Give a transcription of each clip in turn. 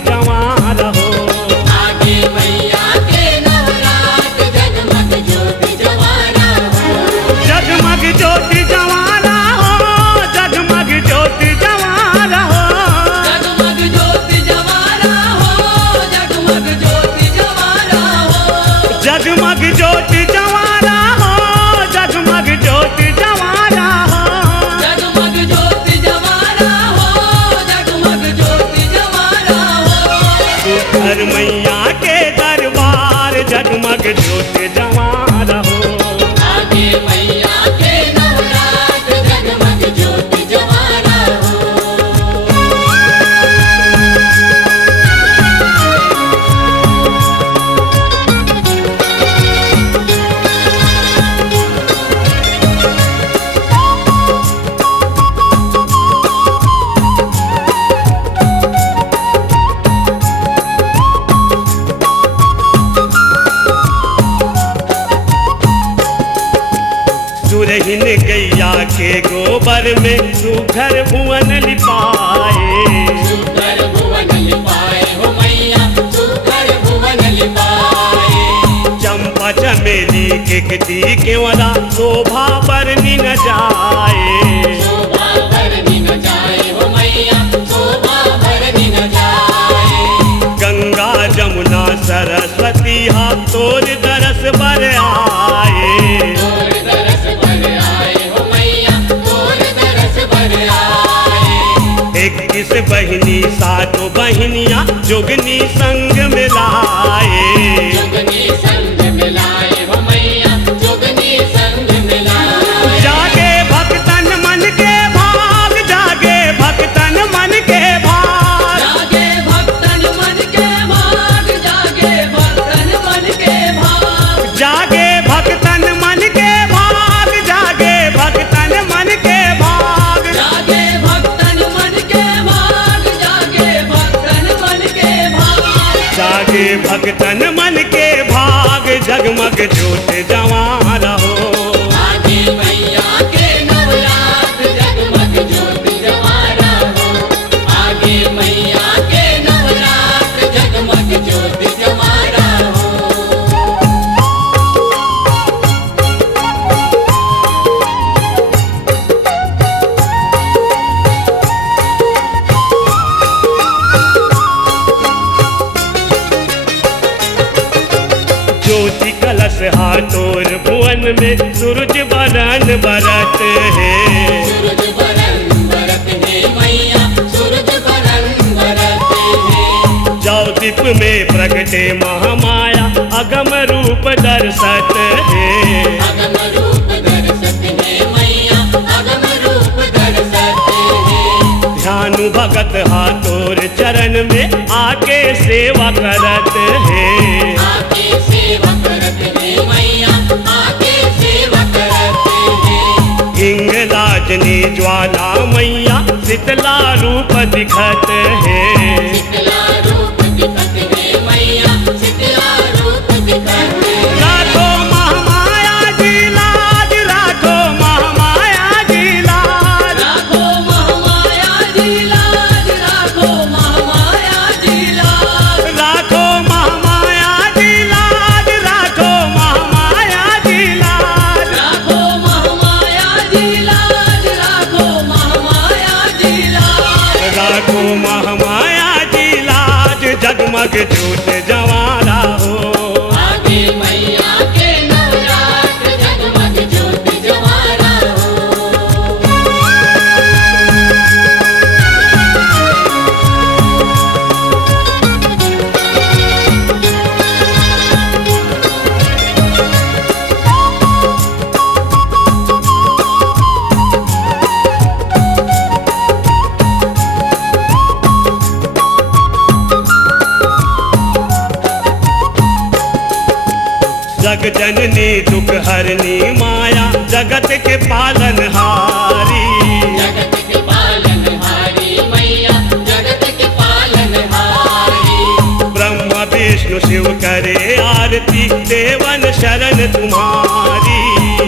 जमा रहो। आगे मैया के नवरात जगमग ज्योति जमा रहो। जगमग ज्योति जमा रहो, जगमग ज्योति जमा रहो। जगमग ज्योति जमा रहो, जगमग ज्योति जमा रहो। जगमग ज्योति जमा रहो, जगमग ज्योति जमा रहो। जगमग ज्योति जमा रहो, जगमग ज्योति जमा रहो। हर मैया के दरबार जगमग ज्योति जमा रहो। आगे मैया के नवरात जगमग ज्योति जमा रहो। सुरहिन गैया के गोबर में सुघर भुवन लिपाए। सुकर भुवन लिपाए हो मैया, सुकर भुवन लिपाए। चंपा चमेली के कटी केवड़ा शोभा बरनी न जाए। शोभा भरनी न जाए हो मैया, शोभा भरनी न जाए। गंगा जमुना सरस्वती हाथ तोर दरस बर आए। तोर दरस भर आए हो मैया, तोर दरस भर आए। 21 बहिनी सातों बहिनियां जोगनी संग मिलाए। जोगनी संग मिलाए हो मैया, जोगनी संग मिलाए। जागे भक्तन मन के भाग, जागे भक्तन मन के भाग। जागे भक्तन मन के भाग, जागे भक्तन मन के भाग। जागे भक्तन मन के भाग, जागे भक्तन मन के भाग। जागे भक्तन मन के भाग, जागे भक्तन मन के भाग। जागे भक्तन मन के भाग जगमग ज्योत जमा रहो। आगे मैया के नवरात जगमग ज्योति जमा रहो। आगे मैया के नवरात जगमग ज्योति जमा रहो। ज्योति कलश हाथोर भुवन में सूरज बरन बरत है। सूरज बरन बरत है मैया, सूरज बरन बरत है। जाओ दीप में प्रगटे महामाया अगम रूप दर्शत है। अगम रूप दर्शत है मैया, अगम रूप दर्शत है। ध्यानु भगत हाथोर चरण में आके सेवा करत है। आके सेवा करत है मैया, आके सेवा करत है। हिंगलाजनी ज्वाला मैया शीतला रूप दिखत है। शीतला रूप दिखत है मैया, शीतला रूप दिखत है। राखो महामाया जी लाज, राखो महामाया जी लाज। राखो महामाया जी लाज, राखो महामाया जी लाज। राखो महामाया जी लाज, राखो महामाया जी लाज। राखो महामाया जी लाज, राखो महामाया जी लाज। राखो महामाया जी लाज जगमग ज्योत जमा रहो। आगे मैया के नवरात जगमग ज्योति जमा रहो। जग जननी दुख हरनी माया जगत के पालनहारी। जगत के पालनहारी मैया, जगत के पालनहारी। ब्रह्मा विष्णु शिव करे आरती देवन शरण तुम्हारी।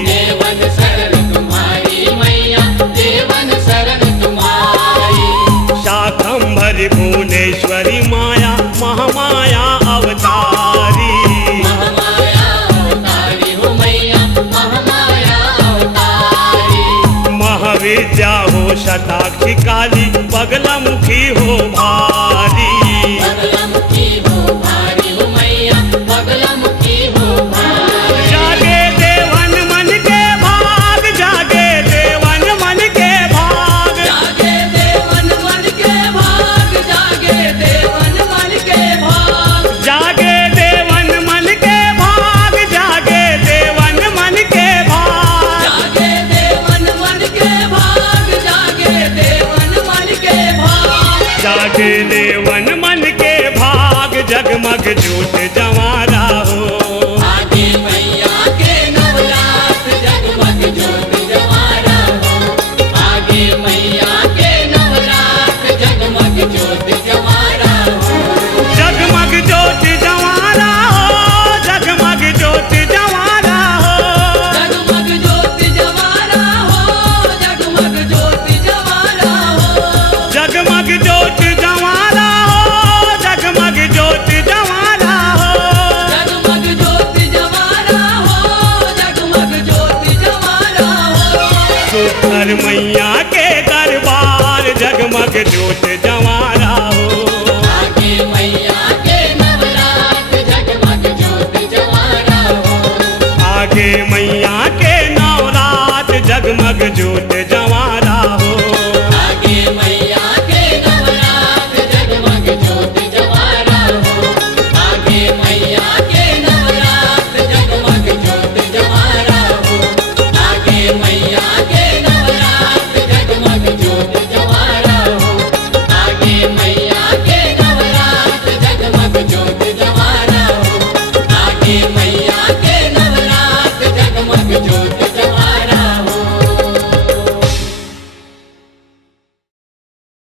देवन शरण तुम्हारी मैया, देवन शरण तुम्हारी। शाकंभरी भुवनेश्वरी माया विद्या हो शताक्षी काली बगलामुखी हो भारी। बगलामुखी हो भारी हो मैया बगलामुखी हो भारी। जागे देवन मन के भाग, जागे देवन मन के भाग, जागे देवन मन के भाग, जागे देवन मन के भाग, जागे देवन मन के भाग, जागे देवन मन के भाग। जागे देवन मन के भाग, जागे देवन मन के भाग। जागे देवन मन के भाग, जगमग ज्योत जवा